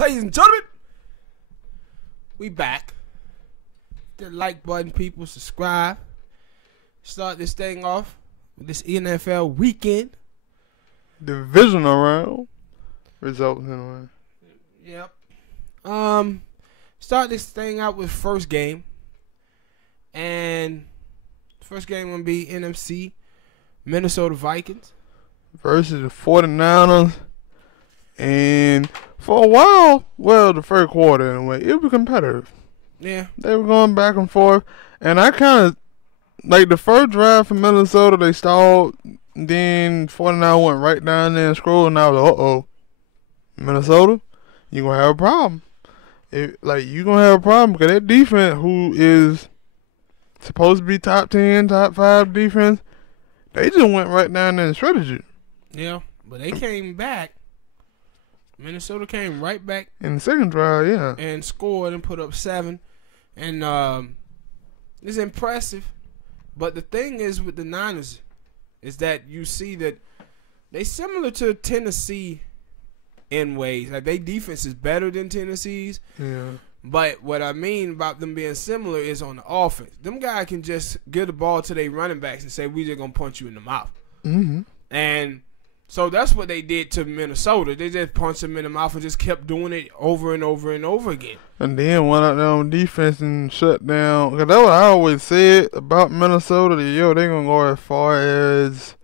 Ladies and gentlemen, we back. Hit the like button, people. Subscribe. Start this thing off with this NFL weekend. Divisional round results anyway. Yep. Start this thing out with first game. And first game gonna be NFC Minnesota Vikings versus the 49ers. And for a while, well, the first quarter anyway, it was competitive. Yeah. They were going back and forth. And I kind of, like the first drive from Minnesota, they stalled. Then 49 went right down there and scrolled. And I was like, uh-oh, Minnesota, you're going to have a problem. You're going to have a problem because that defense, who is supposed to be top 10, top 5 defense, they just went right down there and shredded you. Yeah, but they came back. Minnesota came right back in the second drive, yeah, and scored and put up 7. And it's impressive. But the thing is with the Niners is that you see that they similar to Tennessee in ways. Like, their defense is better than Tennessee's. Yeah. But what I mean about them being similar is on the offense. Them guys can just give the ball to their running backs and say, we just going to punch you in the mouth. Mm-hmm. And so that's what they did to Minnesota. They just punched them in the mouth and just kept doing it over and over and over again. And then went out there on defense and shut down. Because that's what I always said about Minnesota. That, they're going to go as far as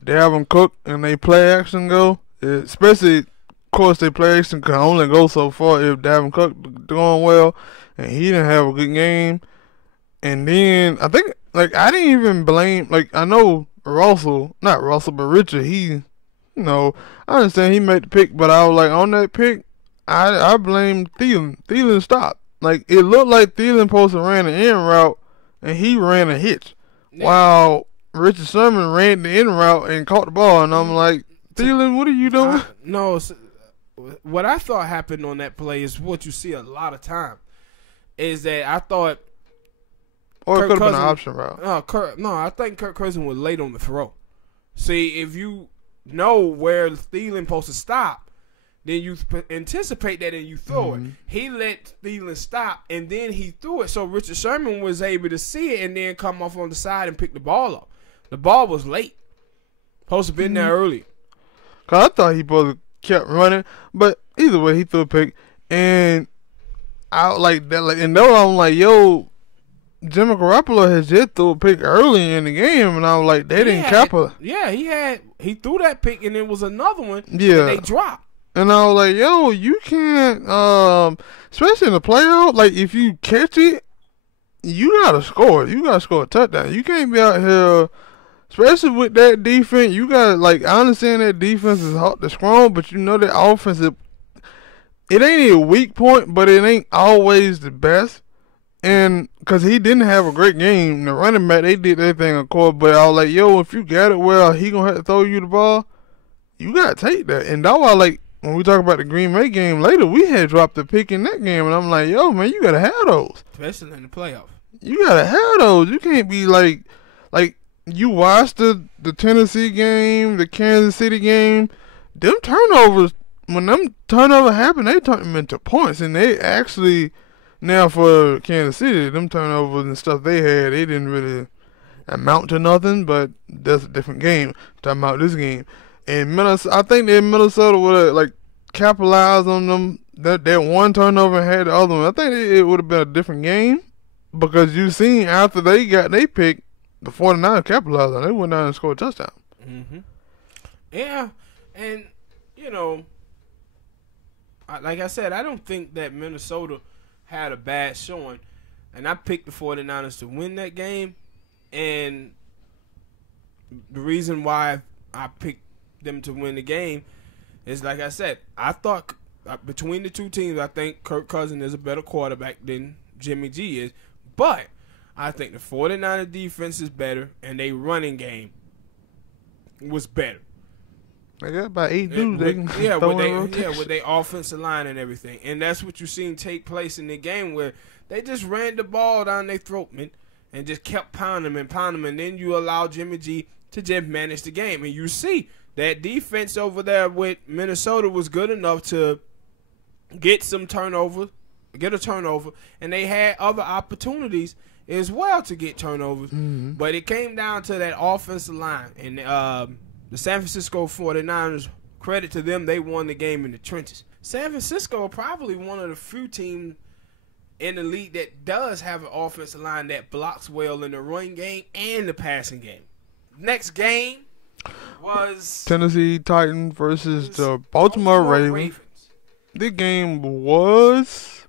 Dalvin Cook and they play action go. Especially, of course, they play action can only go so far if Dalvin Cook doing well. And he didn't have a good game. And then, I think, I didn't even blame, I know not Russell, but Richard, I understand he made the pick, but I was on that pick, I blamed Thielen. Thielen stopped. It looked like Thielen supposed to ran an in route, and he ran a hitch. Yeah. While Richard Sherman ran the in route and caught the ball, and I'm like, Thielen, what are you doing? No, what I thought happened on that play is what you see a lot of time, is that I thought, or it could have been an option route. I think Kirk Cousins was late on the throw. See, if you know where Thielen supposed to stop, then you anticipate that and you throw it. He let Thielen stop, and then he threw it. So Richard Sherman was able to see it and then come off on the side and pick the ball up. The ball was late. Supposed to have been there early. Because I thought he supposed to kept running. But either way, he threw a pick. And I like that. And then I'm like, yo, Jimmy Garoppolo has just threw a pick early in the game, and I was like, they didn't capitalize. Yeah, he threw that pick, and it was another one that they dropped. And I was like, yo, you can't, especially in the playoff, if you catch it, you got to score. You got to score a touchdown. You can't be out here, especially with that defense. You got to, I understand that defense is hard to strong, but you know that offense, it ain't a weak point, but it ain't always the best. And because he didn't have a great game, the running back, they did everything on court. But I was like, yo, if you got it well, he going to have to throw you the ball. You got to take that. And that's why, when we talk about the Green Bay game later, we had dropped the pick in that game. And I'm like, yo, man, you got to have those. Especially in the playoff. You got to have those. You can't be like you watched the Tennessee game, the Kansas City game. Them turnovers, when them turnovers happen, they turn them into points. And they actually... Now, for Kansas City, them turnovers and stuff they had, they didn't really amount to nothing, but that's a different game. Talking about this game. And Minnesota, I think that Minnesota would have, capitalized on them, that one turnover and had the other one. I think it would have been a different game because you seen after they got they pick, the 49ers capitalized on it. They went down and scored a touchdown. Mm-hmm. Yeah, and, like I said, I don't think that Minnesota had a bad showing, and I picked the 49ers to win that game, and the reason why I picked them to win the game is, like I said, I thought between the two teams, I think Kirk Cousins is a better quarterback than Jimmy G is, but I think the 49ers defense is better, and their running game was better. They got about 8 dudes. With their offensive line and everything. And that's what you seen take place in the game where they just ran the ball down their throat, man, and just kept pounding them, and then you allow Jimmy G to just manage the game. And you see that defense over there with Minnesota was good enough to get a turnover, and they had other opportunities as well to get turnovers. Mm-hmm. But it came down to that offensive line. And the San Francisco 49ers, credit to them, they won the game in the trenches. San Francisco probably one of the few teams in the league that does have an offensive line that blocks well in the run game and the passing game. Next game was Tennessee Titans versus the Baltimore Ravens. The game was,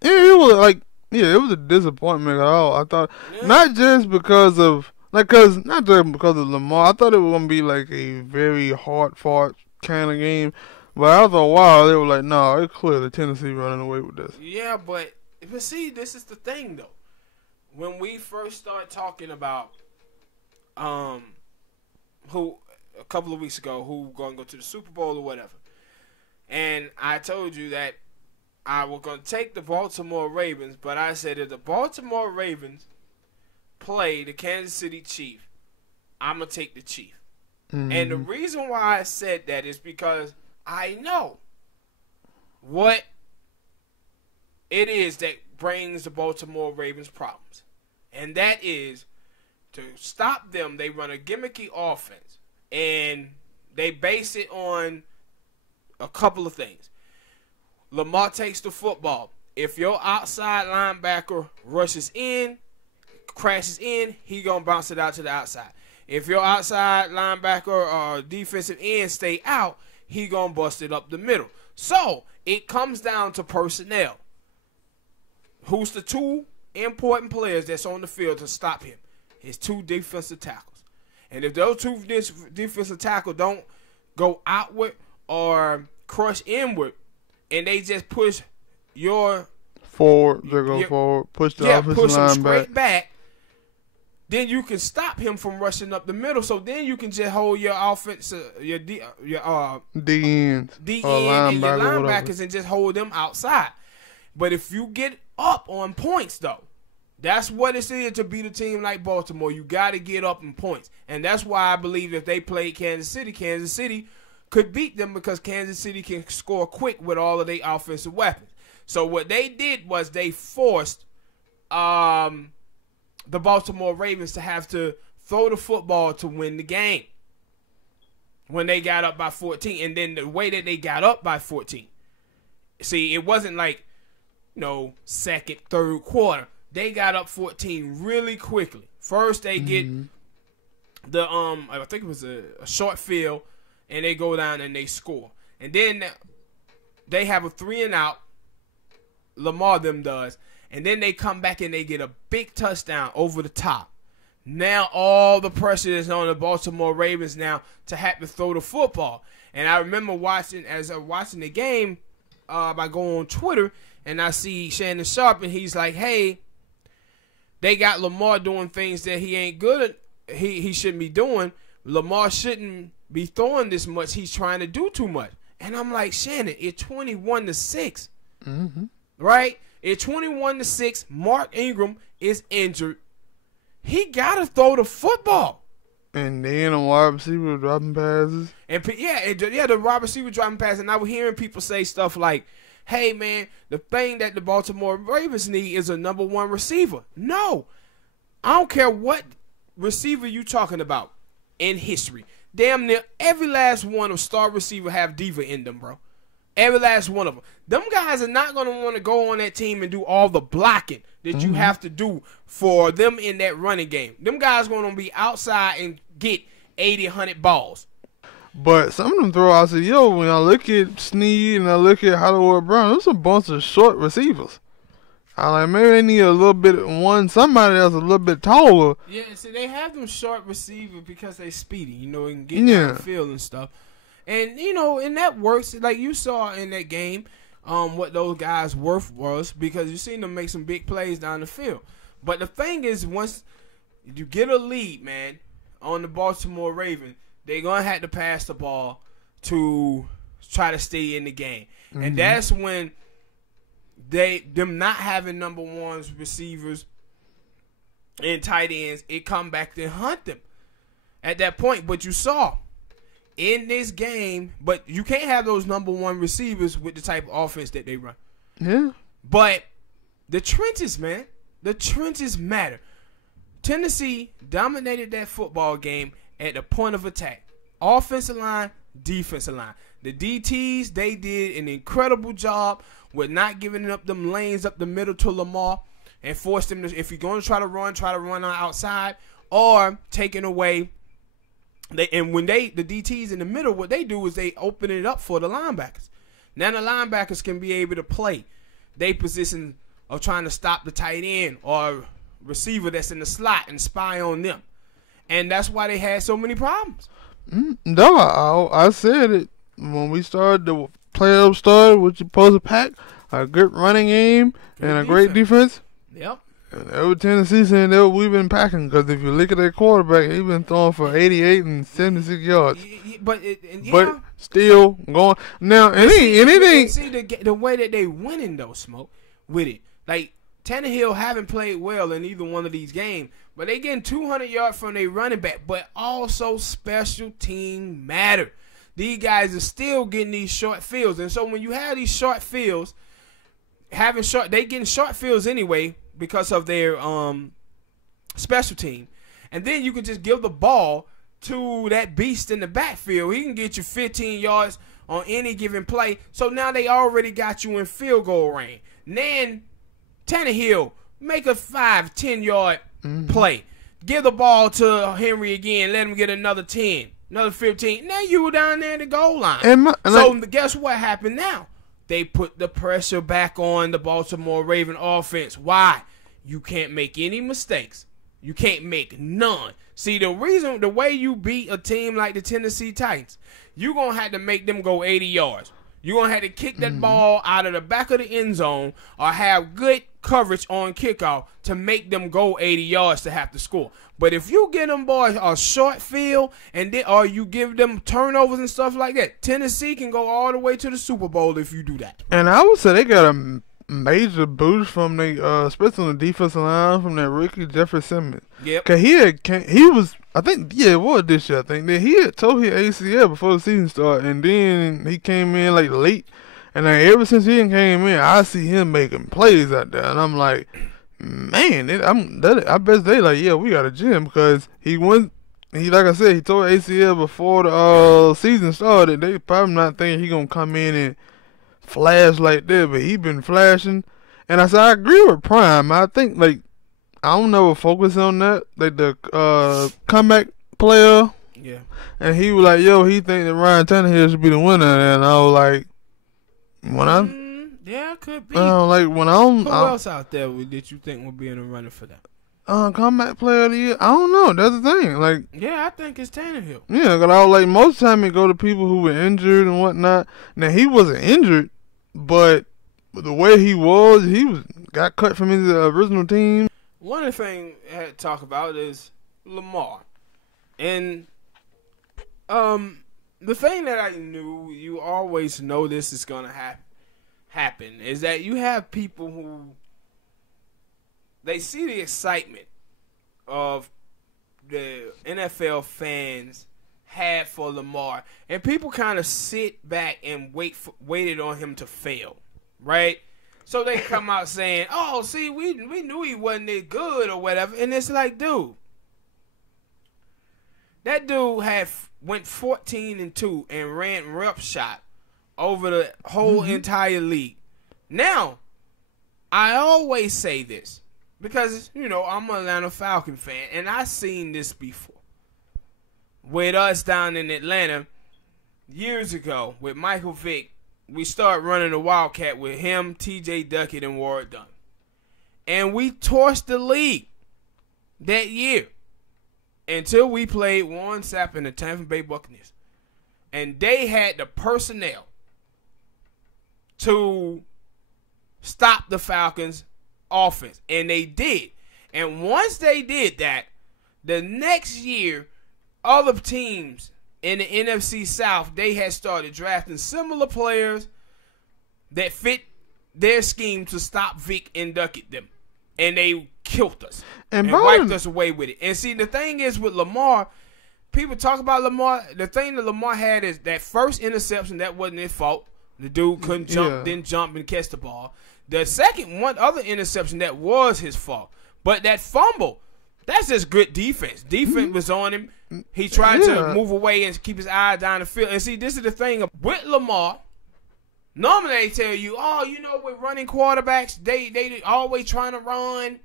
it was a disappointment at all. I thought not just because of Lamar. I thought it was gonna be like a very hard fought kind of game, but after a while they were like, no, it's clear the Tennessee running away with this. Yeah, but see, this is the thing though. When we first started talking about who a couple of weeks ago who gonna go to the Super Bowl or whatever, and I told you that I was gonna take the Baltimore Ravens, but I said if the Baltimore Ravens play the Kansas City Chiefs, I'm gonna take the Chiefs. Mm-hmm. And the reason why I said that is because I know what it is that brings the Baltimore Ravens problems. And that is to stop them, they run a gimmicky offense. And they base it on a couple of things. Lamar takes the football. If your outside linebacker rushes in, crashes in, he going to bounce it out to the outside. If your outside linebacker or defensive end stay out, he going to bust it up the middle. So, it comes down to personnel. Who's the two important players that's on the field to stop him? His two defensive tackles. And if those two defensive tackles don't go outward or crush inward, and they just push your forward, push the offensive line straight back, then you can stop him from rushing up the middle. So then you can just hold your offense, your D ends, and your linebackers, and just hold them outside. But if you get up on points, though, that's what it is to beat a team like Baltimore. You got to get up in points, and that's why I believe if they played Kansas City could beat them because Kansas City can score quick with all of their offensive weapons. So what they did was they forced the Baltimore Ravens to have to throw the football to win the game when they got up by 14. And then the way that they got up by 14, see, it wasn't like, second, third quarter. They got up 14 really quickly. First, they get the I think it was a short field, and they go down and they score. And then they have a 3-and-out. Lamar them does. And then they come back and they get a big touchdown over the top. Now all the pressure is on the Baltimore Ravens now to have to throw the football. And I remember watching the game, I go on Twitter and I see Shannon Sharp and he's like, hey, they got Lamar doing things that he ain't good at, he shouldn't be doing. Lamar shouldn't be throwing this much. He's trying to do too much. And I'm like, Shannon, it's 21-6. Mm-hmm. Right? It's 21-6. Mark Ingram is injured. He got to throw the football. And then a wide receiver dropping passes. And the wide receiver dropping passes. And I was hearing people say stuff like, hey, man, the thing that the Baltimore Ravens need is a number one receiver. No. I don't care what receiver you talking about in history. Damn near every last one of star receiver have diva in them, bro. Every last one of them. Them guys are not going to want to go on that team and do all the blocking that you have to do for them in that running game. Them guys going to be outside and get 80, 100 balls. But some of them throwouts, when I look at Snead and I look at Hollywood Brown, there's a bunch of short receivers. I like maybe they need a little bit somebody that's a little bit taller. Yeah, see, they have them short receivers because they speedy, and get down the field and stuff. And, and that works. Like you saw in that game what those guys' worth was because you seen them make some big plays down the field. But the thing is, once you get a lead, man, on the Baltimore Ravens, they're going to have to pass the ball to try to stay in the game. Mm-hmm. And that's when them not having number ones receivers and tight ends, it come back to hunt them at that point. But you saw in this game, but you can't have those number one receivers with the type of offense that they run. Yeah. But the trenches, man, the trenches matter. Tennessee dominated that football game at the point of attack. Offensive line, defensive line. The DTs, they did an incredible job with not giving up them lanes up the middle to Lamar and forced him to, if you're going to try to run on outside or taking away. And when the DTs in the middle, what they do is they open it up for the linebackers. Now the linebackers can be able to play they position of trying to stop the tight end or receiver that's in the slot and spy on them. And that's why they had so many problems. No, I said it when we started, the playoffs started, what you supposed to pack, a good running game and a great defense. Yep. And every Tennessee saying that we've been packing, because if you look at their quarterback, he's been throwing for 88 and 76 yards. But still going. Now, anything. See the way that they winning, though, Smoke, with it. Like, Tannehill haven't played well in either one of these games, but they getting 200 yards from their running back, but also special team matter. These guys are still getting these short fields. And so when you have these short fields, they getting short fields anyway because of their special team. And then you can just give the ball to that beast in the backfield. He can get you 15 yards on any given play. So now they already got you in field goal range. Then Tannehill, make a 5-10 yard play. Give the ball to Henry again. Let him get another 10, another 15. Now you were down there at the goal line. Guess what happened now? They put the pressure back on the Baltimore Raven offense. Why? You can't make any mistakes. You can't make none. See, the way you beat a team like the Tennessee Titans, you're going to have to make them go 80 yards. You're going to have to kick that ball out of the back of the end zone or have good coverage on kickoff to make them go 80 yards to have to score. But if you get them boys a short field or you give them turnovers and stuff like that, Tennessee can go all the way to the Super Bowl if you do that. And I would say they got a major boost from the, especially on the defensive line, from that rookie Jeffrey Simmons. Yep. Cause he was, I think, it was this year. I think that he had tore his ACL before the season started, and then he came in like late, and then ever since he came in, I see him making plays out there, and I'm like, man, I bet they like, yeah, we got a gym, because like I said, he tore ACL before the season started. They probably not thinking he gonna come in and flash like that, but he been flashing. And I said, I agree with Prime. I think, like, I don't never focus on that, like the comeback player. Yeah. And he was like, yo, he think that Ryan Tannehill should be the winner. And I was like, yeah, could be. Who else out there that you think would be in the running for that? Comeback player of the year? I don't know. That's the thing. Like, yeah, I think it's Tannehill. Yeah, because I was like, most of the time it go to people who were injured and whatnot. Now, he wasn't injured, but the way he got cut from his original team. One of the things I had to talk about is Lamar. And the thing that I knew, you always know this is going to happen, is that you have people who, they see the excitement of the NFL fans had for Lamar, and people kind of sit back and waited on him to fail, right? So they come out saying, oh, see, we knew he wasn't that good or whatever. And it's like, dude, that dude went 14-2 and ran rep shot over the whole entire league. Now, I always say this because, I'm an Atlanta Falcon fan, and I seen this before. With us down in Atlanta years ago with Michael Vick, we start running the Wildcat with him, T.J. Duckett, and Warren Dunn. And we torched the league that year until we played Warren Sapp and the Tampa Bay Buccaneers. And they had the personnel to stop the Falcons' offense. And they did. And once they did that, the next year, other teams in the NFC South, they had started drafting similar players that fit their scheme to stop Vic and Duckett them. And they killed us and wiped us away with it. And see, the thing is with Lamar, people talk about Lamar. The thing that Lamar had is that first interception, that wasn't his fault. The dude couldn't jump, didn't jump and catch the ball. The second one, other interception, that was his fault. But that fumble, that's just good defense. Defense was on him. He tried to move away and keep his eye down the field. And see, this is the thing with Lamar. Normally they tell you, with running quarterbacks, they always trying to run,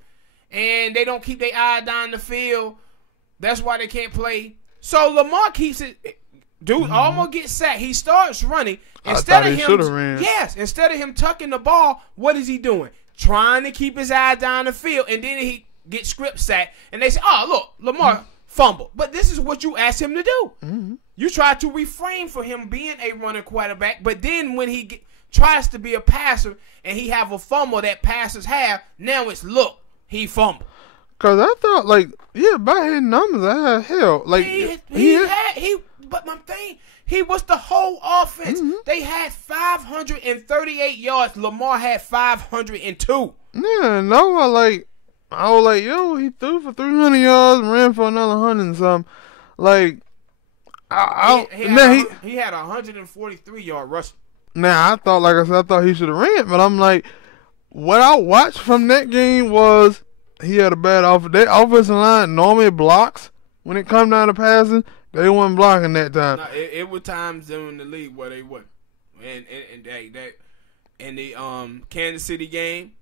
and they don't keep their eye down the field. That's why they can't play. So Lamar keeps it. Dude almost gets sacked. He starts running. Instead of him tucking the ball, what is he doing? Trying to keep his eye down the field, and then he gets script sacked. And they say, "Oh, look, Lamar fumbled." But this is what you asked him to do. Mm-hmm. You try to refrain from him being a running quarterback, but then when he tries to be a passer and he have a fumble that passers have, now it's he fumbled. Cause I thought by his numbers, But my thing, he was the whole offense. Mm-hmm. They had 538 yards. Lamar had 502. Yeah, no, I was like, yo, he threw for 300 yards and ran for another 100 and something. He had 143 yard rushing. Now, I thought he should have ran, but I'm like, what I watched from that game was he had a bad offense. That offensive line normally blocks when it comes down to passing. They weren't blocking that time. No, it was times in the league where they wouldn't. And in the Kansas City game,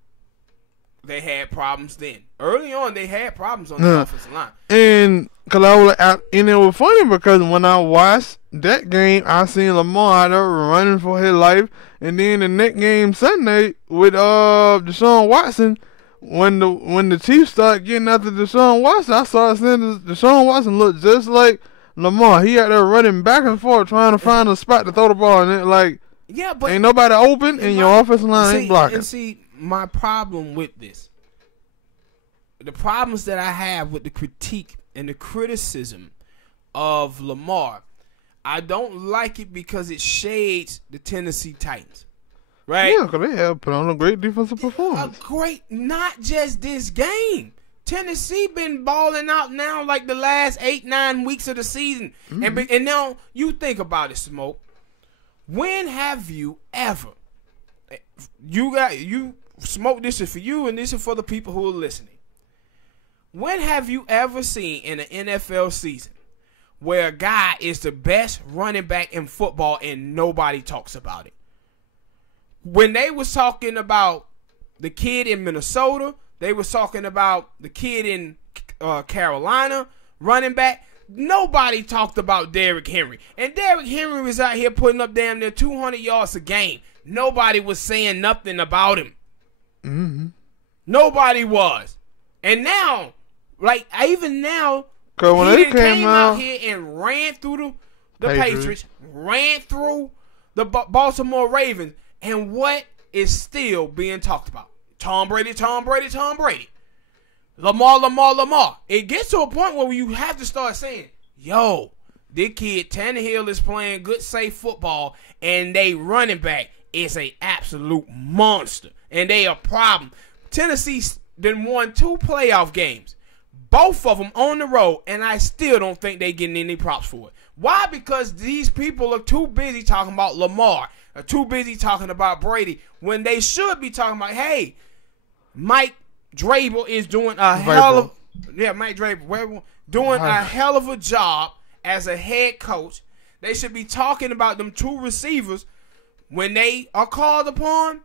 they had problems then. Early on, they had problems on the offensive line. And it was funny because when I watched that game, I seen Lamar out there running for his life. And then the next game Sunday with Deshaun Watson, when the Chiefs started getting after Deshaun Watson, I started seeing Deshaun Watson look just like Lamar. He out there running back and forth trying to find a spot to throw the ball, and but ain't nobody open, and your offensive line ain't blocking. And see, my problem with this, the problems that I have with the critique and the criticism of Lamar, I don't like it because it shades the Tennessee Titans. Right? Yeah, because they have put on a great defensive performance. Not just this game. Tennessee been balling out now like the last 8-9 weeks of the season. Mm-hmm. And now you think about it, Smoke. When have you ever, you Smoke, this is for you and this is for the people who are listening. When have you ever seen in an NFL season where a guy is the best running back in football and nobody talks about it? When they was talking about the kid in Minnesota, they was talking about the kid in Carolina, running back. Nobody talked about Derrick Henry. And Derrick Henry was out here putting up damn near 200 yards a game. Nobody was saying nothing about him. Mm-hmm. Nobody was. And now, even now, he came out here and ran through the Patriots, ran through the Baltimore Ravens. And what is still being talked about? Tom Brady. Lamar. It gets to a point where you have to start saying, yo, this kid Tannehill is playing good, safe football, and they running back is an absolute monster. And they a problem. Tennessee then won 2 playoff games. Both of them on the road, and I still don't think they getting any props for it. Why? Because these people are too busy talking about Lamar. Are too busy talking about Brady when they should be talking about, hey, Mike Vrabel is doing a hell of a job as a head coach. They should be talking about them 2 receivers when they are called upon.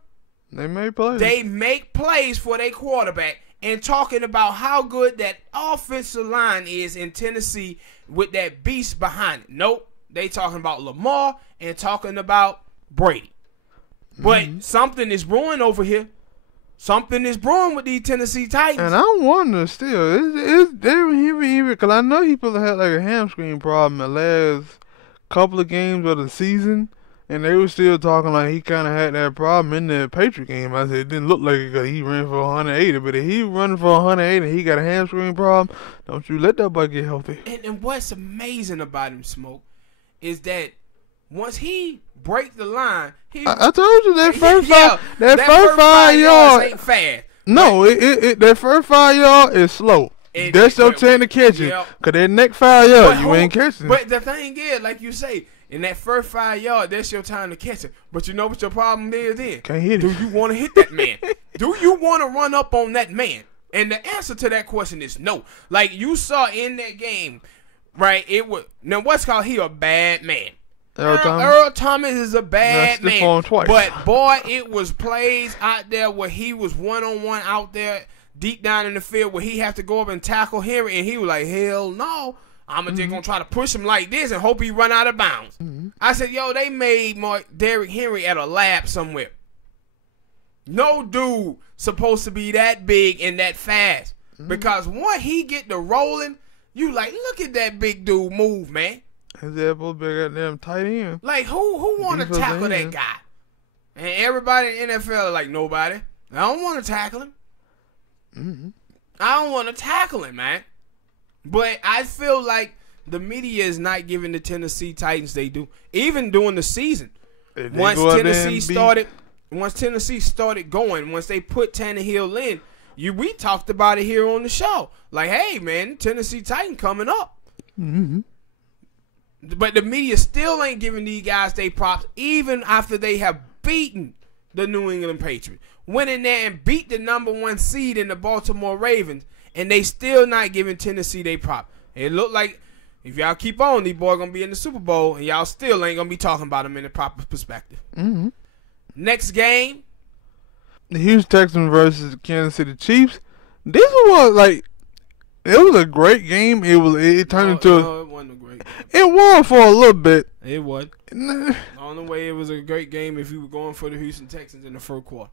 They make plays. They make plays for their quarterback and talking about how good that offensive line is in Tennessee with that beast behind it. Nope. They talking about Lamar and talking about Brady. But something is brewing over here. Something is brewing with these Tennessee Titans. And I wonder still, even because I know he supposed to have a hamstring problem the last couple of games of the season, and they were still talking like he kind of had that problem in the Patriot game. I said it didn't look like it because he ran for 180, but if he running for 180 and he got a hamstring problem, don't you let that boy get healthy. And what's amazing about him, Smoke, is that once he break the line, I told you that first first 5 yards ain't fast. No, that first 5 yards is slow. That's your chance to catch it. Because that next 5 yards, you ain't catching it. But the thing is, like you say, in that first 5 yards, that's your time to catch it. But you know what your problem is then? Can't hit it. Do you want to hit that man? Do you want to run up on that man? And the answer to that question is no. Like you saw in that game, right? It was now what's called he a bad man. Earl Thomas is a bad man. But boy, it was plays out there where he was 1-on-1 out there deep down in the field where he had to go up and tackle Henry, and he was like, hell no. I'm just going to try to push him like this and hope he run out of bounds. I said, yo, they made Derrick Henry at a lab somewhere. No dude supposed to be that big and that fast. Because once he get to rolling, you like, look at that big dude move, man. His elbow big at them tight end. Like, who want to tackle that guy? And everybody in the NFL is like, nobody. I don't want to tackle him. I don't want to tackle him, man. But I feel like the media is not giving the Tennessee Titans they do. Even during the season. Once Tennessee started going, once they put Tannehill in, we talked about it here on the show. Like, hey, man, Tennessee Titan coming up. But the media still ain't giving these guys their props, even after they have beaten the New England Patriots. Went in there and beat the #1 seed in the Baltimore Ravens, and they still not giving Tennessee their props. It looked like if y'all keep on, these boys going to be in the Super Bowl, and y'all still ain't going to be talking about them in the proper perspective. Next game. The Houston Texans versus the Kansas City Chiefs. This was like, it was a great game. It turned into. No, it wasn't a great game. It was for a little bit. It was. The only way it was a great game if you were going for the Houston Texans in the first quarter.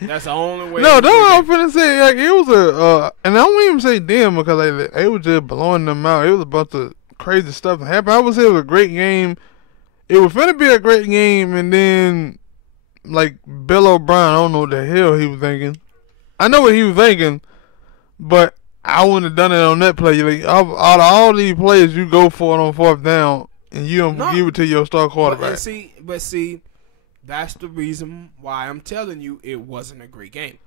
That's the only way. No, that's what I'm finna say. Like, it was and I won't even say damn because like, they was just blowing them out. It was a bunch of crazy stuff that happened. I would say it was a great game. It was finna be a great game, and then like Bill O'Brien, I don't know what the hell he was thinking. I know what he was thinking, but I wouldn't have done it on that play. Like, out of all these plays, you go for it on 4th down, and you don't give it to your star quarterback. But see, that's the reason why I'm telling you it wasn't a great game.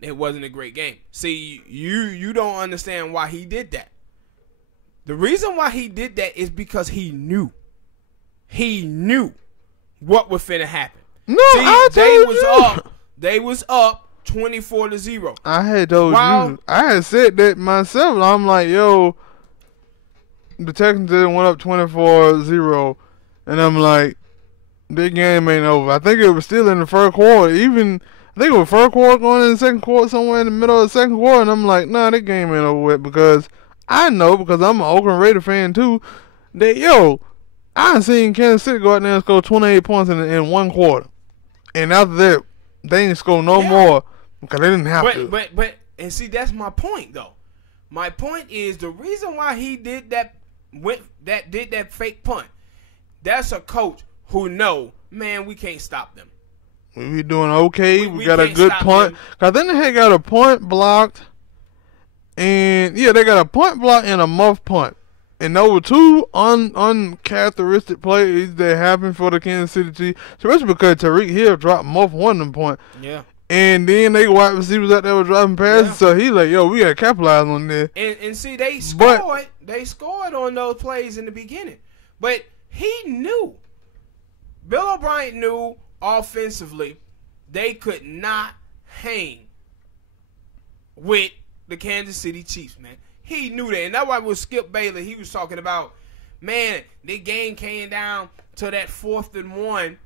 It wasn't a great game. See, you don't understand why he did that. The reason why he did that is because he knew. He knew what was finna happen. No, See, they was up 24-0. I had told you. I had said that myself. I'm like, yo, the Texans went up 24-0, and I'm like, this game ain't over. I think it was still in the first quarter. I think it was first quarter going in the second quarter, somewhere in the middle of the second quarter, and I'm like, nah, this game ain't over with because I know, because I'm an Oakland Raider fan too, that, yo, I done seen Kansas City go out there and score 28 points in one quarter. And after that, they didn't score no more because they didn't have to. But and see, that's my point though. My point is the reason why he did that fake punt. That's a coach who know, man, we can't stop them. We doing okay. We got a good punt. Cause then they got a punt blocked, and they got a punt block and a muff punt. And there were two uncharacteristic plays that happened for the Kansas City Chiefs, especially because Tyreek Hill dropped muff one of them points. Yeah. And then they wide receivers out there were dropping passes, so he like, yo, we got to capitalize on this. And see, they scored on those plays in the beginning. But he knew. Bill O'Brien knew offensively they could not hang with the Kansas City Chiefs, man. He knew that. And that's why with Skip Bayless, he was talking about, man, the game came down to that 4th and 1,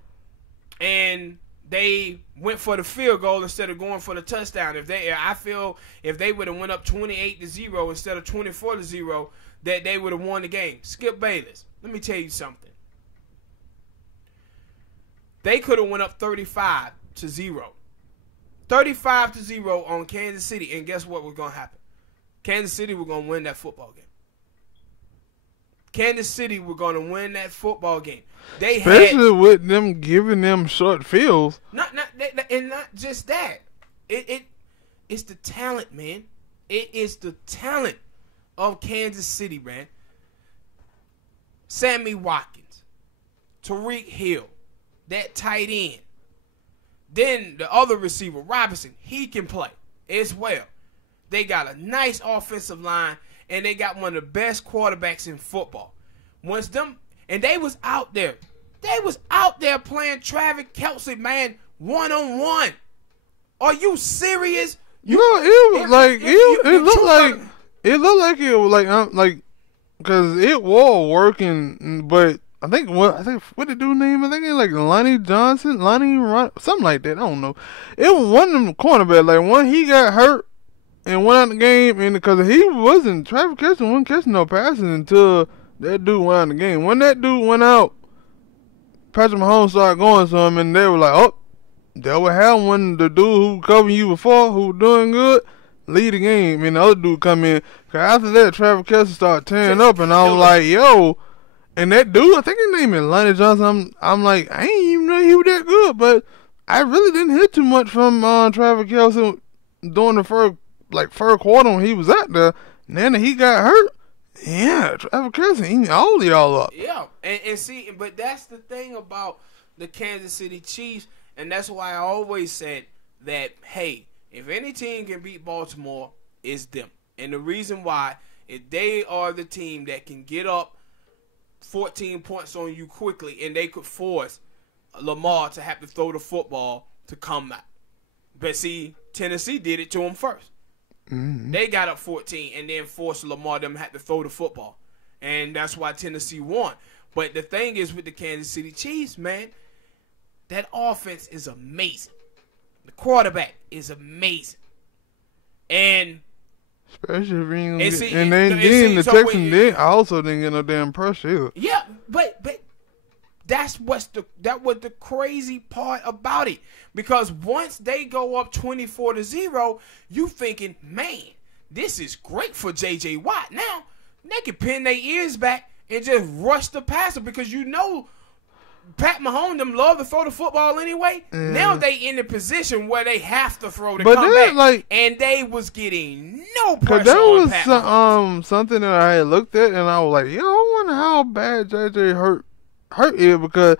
and they went for the field goal instead of going for the touchdown. I feel if they would have went up 28-0 instead of 24-0, that they would have won the game. Skip Bayless, let me tell you something. They could have went up 35-0. 35-0 on Kansas City, and guess what was going to happen? Kansas City were going to win that football game. Kansas City were going to win that football game. Especially with them giving them short fields. Not just that. It's the talent, man. It is the talent of Kansas City, man. Sammy Watkins, Tyreek Hill, that tight end. Then the other receiver, Robinson, he can play as well. They got a nice offensive line, and they got one of the best quarterbacks in football. And they was out there. They was out there playing Travis Kelce, man, one-on-one. Are you serious? It was it looked like it was like because it was working, but I think what the dude name? I think it's like Lonnie Johnson, something like that. I don't know. It was one of them cornerbacks. Like when he got hurt and went out the game, and because Travis Kelce wasn't catching no passes until that dude went out the game. When that dude went out, Patrick Mahomes started going to him, and they were like, "Oh, that would happen when the dude who covered you before, who was doing good, lead the game, and the other dude come in." Cause after that, Travis Kelce started tearing up, and I was like, "Yo." And that dude, I think his name is Lonnie Johnson. I'm like, I ain't even know he was that good, but I really didn't hear too much from Travis Kelce during the first quarter when he was out there. And then he got hurt. Yeah, Travis Kelce, he all y'all up. Yeah, and see, but that's the thing about the Kansas City Chiefs, and that's why I always said that, hey, if any team can beat Baltimore, it's them. And the reason why is they are the team that can get up 14 points on you quickly, and they could force Lamar to have to throw the football to come back. But see, Tennessee did it to him first. Mm-hmm. They got up 14 and then forced Lamar them to have to throw the football. And that's why Tennessee won. But the thing is with the Kansas City Chiefs, man, that offense is amazing. The quarterback is amazing. And especially if the Texans did. I also didn't get no damn pressure either. Yeah, but that's was the crazy part about it. Because once they go up 24-0, you thinking, man, this is great for J.J. Watt. Now they can pin their ears back and just rush the passer because you know Pat Mahomes them love to throw the football anyway. Yeah. Now they in the position where they have to throw to come back, and they was getting no pressure on Pat Mahomes. Something that I had looked at, and I was like, yo, I wonder how bad JJ hurt is because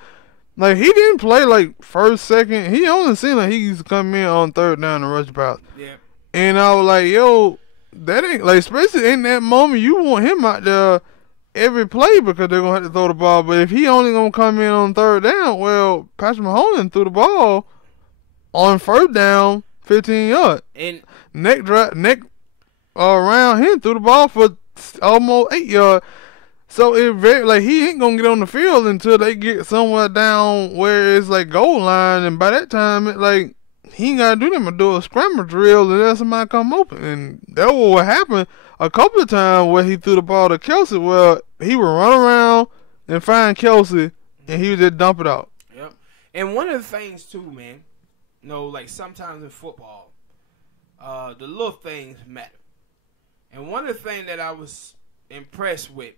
like he didn't play like first, second. He only seemed like he used to come in on third down and rush pass. Yeah, and I was like, yo, that ain't like especially in that moment you want him out there every play because they're going to have to throw the ball. But if he only going to come in on third down, well, Patrick Mahomes threw the ball on first down, 15 yards. And around him threw the ball for almost 8 yards. So he ain't going to get on the field until they get somewhere down where it's like goal line. And by that time, he ain't got to do them and do a scramble drill and let somebody come open. And that was what happened a couple of times where he threw the ball to Kelce. Well, he would run around and find Kelce, and he would just dump it out. Yep. And one of the things, too, man, like sometimes in football, the little things matter. And one of the things that I was impressed with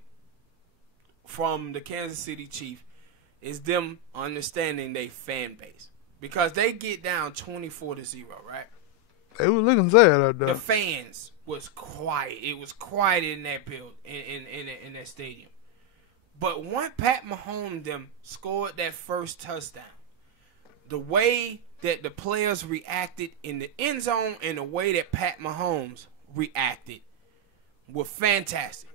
from the Kansas City Chiefs is them understanding their fan base. Because they get down 24-0, right? They were looking sad out there. The fans was quiet. It was quiet in that build, in that stadium. But when Pat Mahomes them scored that first touchdown, the way that the players reacted in the end zone and the way that Pat Mahomes reacted were fantastic.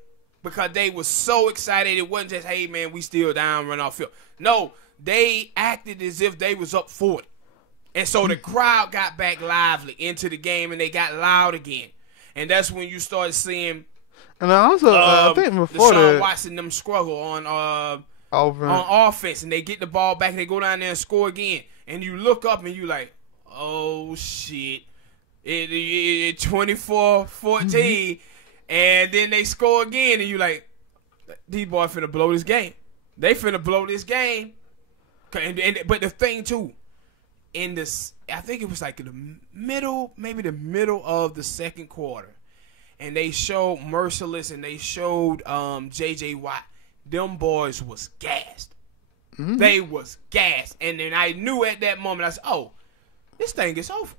Because they were so excited. It wasn't just, hey, man, we still down, run off field. No, they acted as if they was up 40. And so the crowd got back lively into the game, and they got loud again. And that's when you started seeing and I also I think before Deshaun that, Watson them struggle on offense. And they get the ball back, and they go down there and score again. And you look up, and you like, oh, shit. It 24-14. And then they score again, and you like, these boys finna blow this game. They finna blow this game. But the thing, too, I think it was like in maybe the middle of the second quarter, and they showed Merciless and they showed J.J. Watt. Them boys was gassed. Mm-hmm. They was gassed. And then I knew at that moment, I said, oh, this thing is over.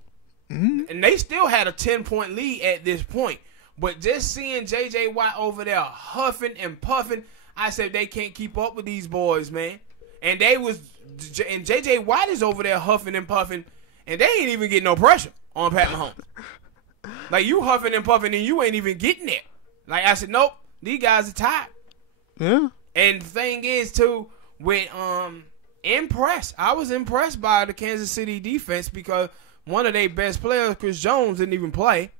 Mm-hmm. And they still had a 10-point lead at this point. But just seeing J.J. Watt over there huffing and puffing, I said they can't keep up with these boys, man. And J.J. Watt is over there huffing and puffing, and they ain't even getting no pressure on Pat Mahomes. Like, you huffing and puffing and you ain't even getting it. Like, I said, nope, these guys are tired. Yeah. And the thing is, too, with impressed. I was impressed by the Kansas City defense because one of their best players, Chris Jones, didn't even play.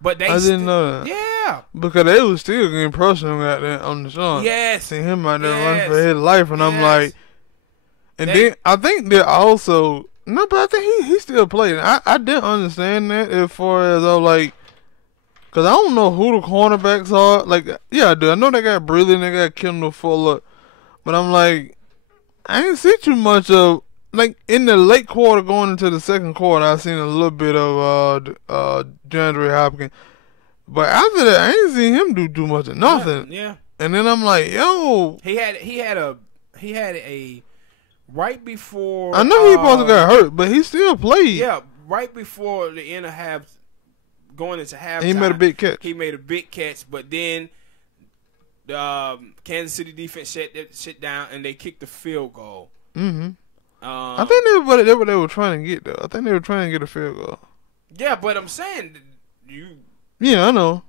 But they I didn't know that. Yeah. Because they was still getting pressure out there on the Sean. Yes. Seeing him out there running for his life, and I'm like, and They, then I think they're also no, but I think he still played. I didn't understand that as far as like, cause I don't know who the cornerbacks are. Like, yeah, I do. I know they got Breland, they got Kendall Fuller, but I'm like, I ain't see too much of like in the late quarter going into the second quarter. I seen a little bit of DeAndre Hopkins, but after that, I ain't seen him do too much of nothing. Yeah. And then I'm like, yo, he had a right before. I know he supposed to got hurt, but he still played. Yeah, right before the end of half, going into halftime, he made a big catch. He made a big catch, but then the Kansas City defense shut down and they kicked the field goal. Mm-hmm. I think they were trying to get though. I think they were trying to get a field goal. Yeah, but I'm saying you. Yeah, I know.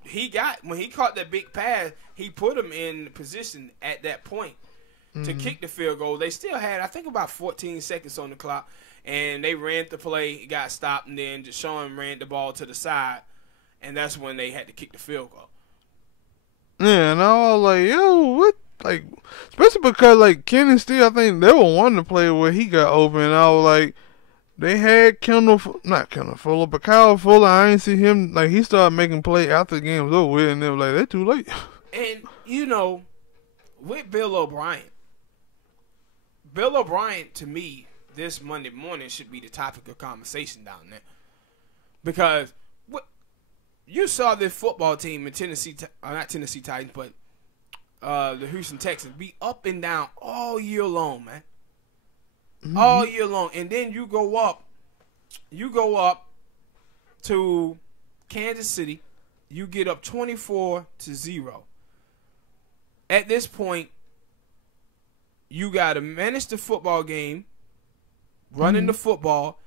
When he caught that big pass, he put him in position at that point to kick the field goal. They still had, I think, about 14 seconds on the clock, and they ran the play, it got stopped, and then Deshaun ran the ball to the side, and that's when they had to kick the field goal. Yeah, and I was like, yo, what? Like, especially because, like, Kenny Steele, I think they were wanting to play where he got open, and I was like, they had not Kendall Fuller, but Kyle Fuller. I ain't see him. Like, he started making play after the game was over with, and they were like, they're too late. And, with Bill O'Brien, to me, this Monday morning should be the topic of conversation down there. Because you saw this football team in Tennessee, not Tennessee Titans, but the Houston Texans be up and down all year long, man. Mm-hmm. All year long. And then you go up to Kansas City, you get up 24-0. At this point, you got to manage the football game, running the football,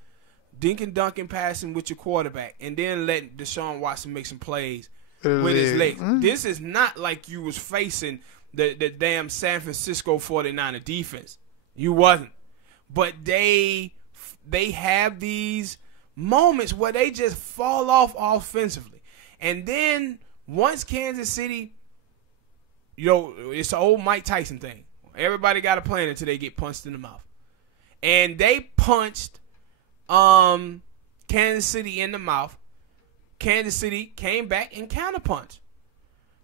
dink and dunking, passing with your quarterback, and then let Deshaun Watson make some plays with his legs. This is not like you was facing the damn San Francisco 49er defense. You wasn't. But they have these moments where they just fall off offensively. And then once Kansas City, it's the old Mike Tyson thing. Everybody got a plan until they get punched in the mouth. And they punched Kansas City in the mouth. Kansas City came back and counterpunched.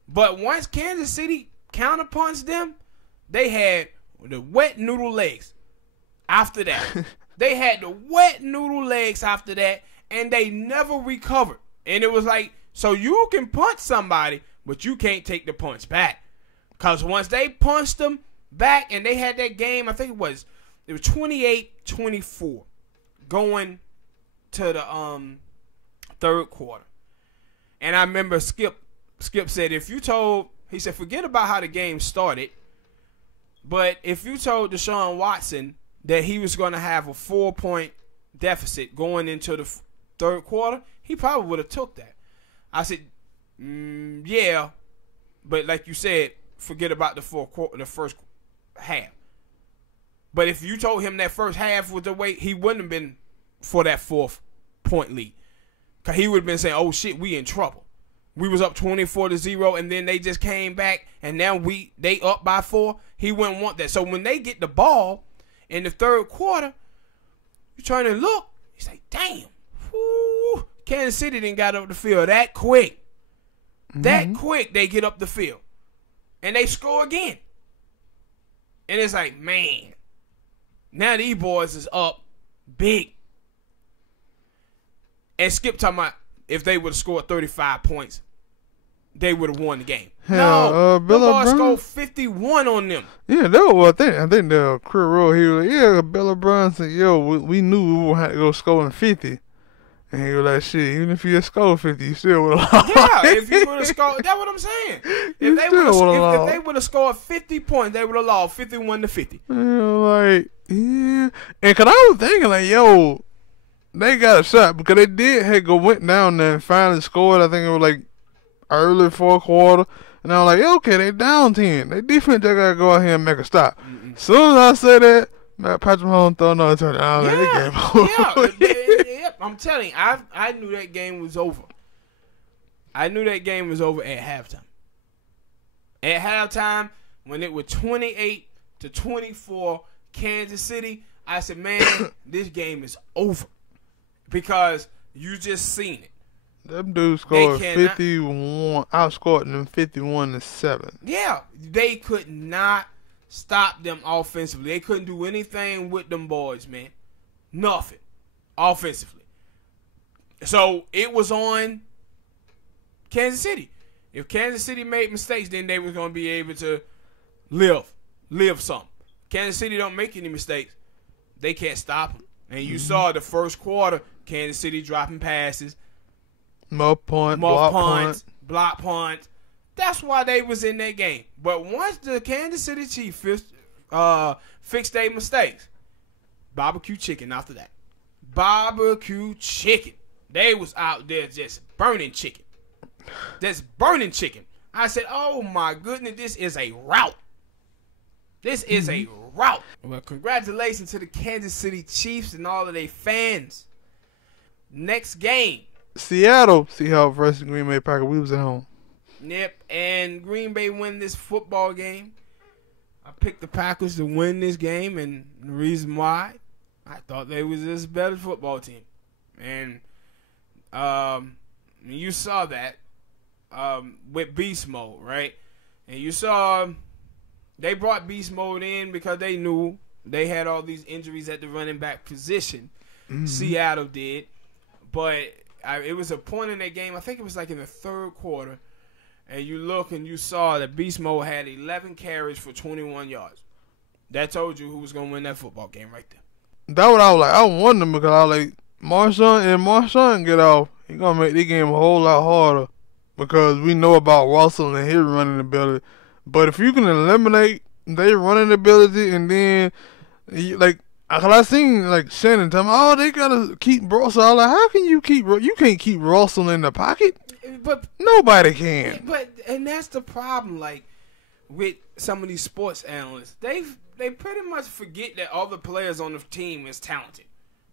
But once Kansas City counterpunched them, they had the wet noodle legs after that. They had the wet noodle legs after that, and they never recovered. And it was like, so you can punch somebody, but you can't take the punch back. Because once they punched them back, and they had that game, I think it was 28-24 going to the third quarter. And I remember Skip said, he said, forget about how the game started, but if you told Deshaun Watson that he was going to have a 4-point deficit going into the third quarter, he probably would have took that. I said, yeah, but like you said, forget about the first half. But if you told him that first half was the way, he wouldn't have been for that 4-point lead. Because he would have been saying, oh, shit, we in trouble. We was up 24-0, and then they just came back, and now they up by 4. He wouldn't want that. So when they get the ball in the third quarter, you trying to look, you say, damn, whoo, Kansas City didn't got up the field that quick. Mm-hmm. That quick, they get up the field. And they score again. And it's like, man, now these boys is up big. And Skip talking about if they would have scored 35 points, they would have won the game. Hell, no, Bill O'Brien scored 51 on them. Yeah, I think the career roll, he was like, yeah, Bill O'Brien said, yo, we knew we would have to go scoring 50. And he was like, shit, even if you had scored 50, you still would have lost. Yeah, if you would have scored, that's what I'm saying. If they would have scored 50 points, they would have lost 51-50. Yeah, like, yeah. And because I was thinking, like, yo, they got a shot because they went down there and finally scored. I think it was like early fourth quarter. And I was like, okay, they down 10. They defense, they got to go out here and make a stop. Soon as I say that, Patrick Mahomes throw another touchdown. I was like, that game over. Yeah, I'm telling you, I knew that game was over. I knew that game was over at halftime. At halftime, when it was 28-24 Kansas City, I said, man, this game is over. Because you just seen it. Them dudes scored 51, outscored them 51-7. Yeah, they could not stop them offensively. They couldn't do anything with them boys, man. Nothing offensively. So it was on Kansas City. If Kansas City made mistakes, then they were going to be able to live some. Kansas City don't make any mistakes. They can't stop them. And you saw the first quarter, Kansas City dropping passes. Block punts. That's why they was in that game. But once the Kansas City Chiefs fixed their mistakes, barbecue chicken after that. Barbecue chicken. They was out there just burning chicken. I said, oh my goodness, this is a rout. This is a rout. Well, congratulations to the Kansas City Chiefs and all of their fans. Next game. Seattle Seahawks versus Green Bay Packers. We was at home. Yep, and Green Bay win this football game. I picked the Packers to win this game, and the reason why, I thought they was this better football team. And you saw that with Beast Mode, right? And you saw they brought Beast Mode in because they knew they had all these injuries at the running back position. Seattle did. But it was a point in that game, I think it was like in the third quarter, and you look and you saw that Beast Mode had 11 carries for 21 yards. That told you who was going to win that football game right there. That's what I was like. I wondered because I was like, Marshawn get off, he going to make this game a whole lot harder because we know about Russell and his running ability. But if you can eliminate their running ability and then, like, cause I seen like Shannon tell me, oh, they gotta keep Russell. I was like, how can you can't keep Russell in the pocket? But nobody can. And that's the problem. Like with some of these sports analysts, they pretty much forget that all the players on the team is talented,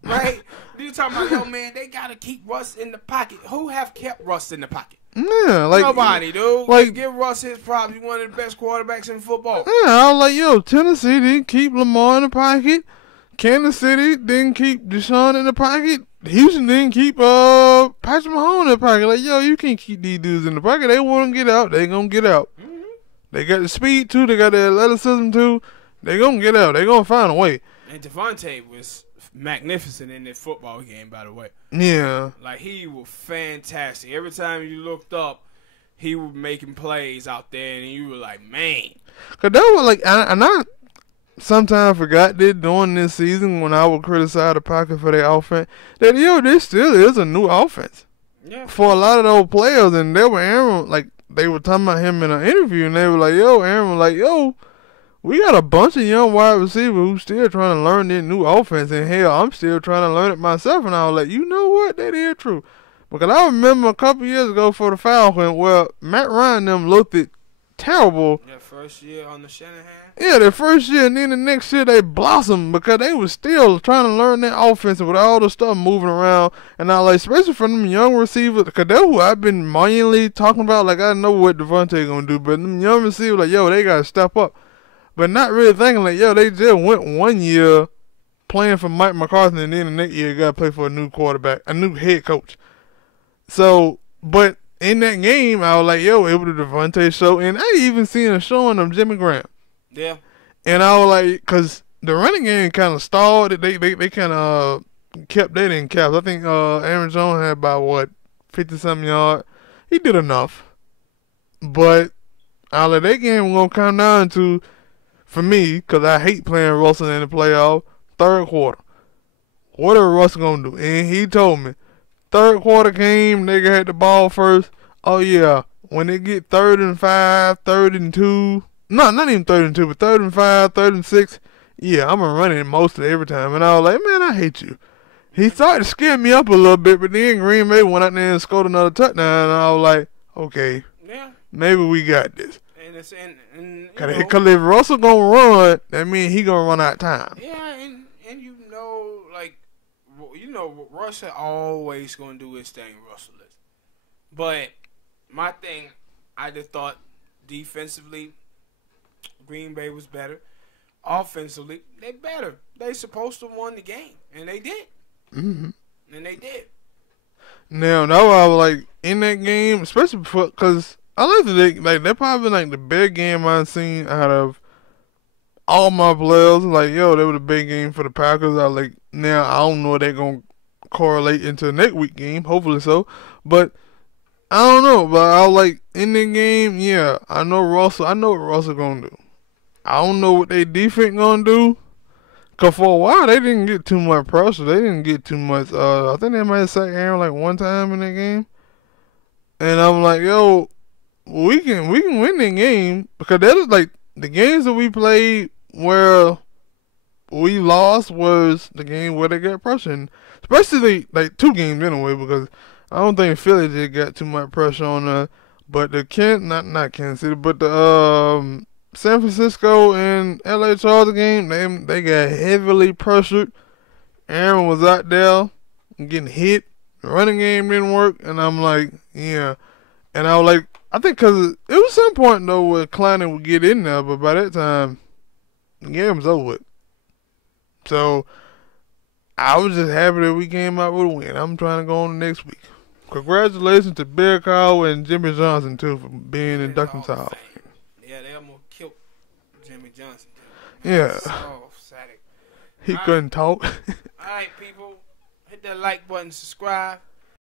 right? You talking about, yo, man, they gotta keep Russ in the pocket. Who have kept Russ in the pocket? Yeah, like nobody, dude. Like, give Russ his props. He's one of the best quarterbacks in football. Yeah, I was like, yo, Tennessee didn't keep Lamar in the pocket. Kansas City didn't keep Deshaun in the pocket. Houston didn't keep Patrick Mahomes in the pocket. Like, yo, you can't keep these dudes in the pocket. They want to get out. They gonna get out. Mm-hmm. They got the speed too. They got the athleticism too. They gonna get out. They gonna find a way. And Devontae was magnificent in this football game, by the way. Yeah. Like, he was fantastic. Every time you looked up, he was making plays out there, and you were like, man. Cause that was like, and I sometimes forgot that during this season when I would criticize the Packers for their offense, that, yo, this still is a new offense. Yeah. For a lot of those players, and they were Aaron, like, they were talking about him in an interview, and they were like, yo, Aaron was like, yo, we got a bunch of young wide receivers who still trying to learn this new offense, and hell, I'm still trying to learn it myself, and I was like, you know what, that is true. Because I remember a couple years ago for the Falcons, where Matt Ryan them looked it terrible. That first year on the Shanahan? Yeah, the first year, and then the next year they blossomed because they was still trying to learn that offense with all the stuff moving around. And I like, especially for them young receivers, because that's who I've been mainly talking about. Like, I know what Devontae gonna do, but them young receivers, like, yo, they gotta step up. But not really thinking, like, yo, they just went 1 year playing for Mike McCarthy, and then the next year got to play for a new quarterback, a new head coach. So, but in that game, I was like, yo, it was the Devontae show. And I even seen a showing of Jimmy Graham. Yeah. And I was like, because the running game kind of stalled. They kind of kept that in caps. I think Aaron Jones had about, 50-something yards. He did enough. But all of that game was going to come down to, for me, because I hate playing Russell in the playoff, third quarter. What are Russell going to do? And he told me, third quarter came, nigga had the ball first. Oh, yeah. When they get 3rd and 5, 3rd and 2. No, not even 3rd and 2, but 3rd and 5, 3rd and 6. Yeah, I'm going to run it mostly every time. And I was like, man, I hate you. He started to scare me up a little bit, but then Green Bay went out there and scored another touchdown, and I was like, okay, Yeah. maybe we got this. And it's and Because if Russell gonna run, that means he gonna run out of time. Yeah, and like, Russell always gonna do his thing, Russell is. But my thing, I just thought defensively, Green Bay was better. Offensively, they better. They supposed to won the game, and they did. Mm-hmm. And they did. Now, that was I was like in that game, especially because I like that probably like the best game I've seen out of all my players. Like, yo, they were the big game for the Packers. I like now I don't know if they're gonna correlate into the next week game. Hopefully so, but I don't know. But I was like in the game, yeah, I know Russell. I know what Russell gonna do. I don't know what they defense gonna do. Cause for a while they didn't get too much pressure. They didn't get too much. I think they might have sacked Aaron like one time in that game. And I'm like, yo, we can win the game because that is like the games that we played where we lost was the game where they got pressure, and especially like 2 games anyway because I don't think Philly just got too much pressure on but the not Kansas City, but the San Francisco and LA Chargers game, they got heavily pressured. Aaron was out there getting hit. The running game didn't work, and I'm like, yeah. And I was like, I think because it was some point though where Kleiner would get in there, but by that time, the game was over with. So I was just happy that we came out with a win. I'm trying to go on the next week. Congratulations to Bill Cowher and Jimmy Johnson too for being inducted to Hall. Yeah, they almost killed Jimmy Johnson. Yeah. So sad. He couldn't talk. All right, people, hit that like button, subscribe.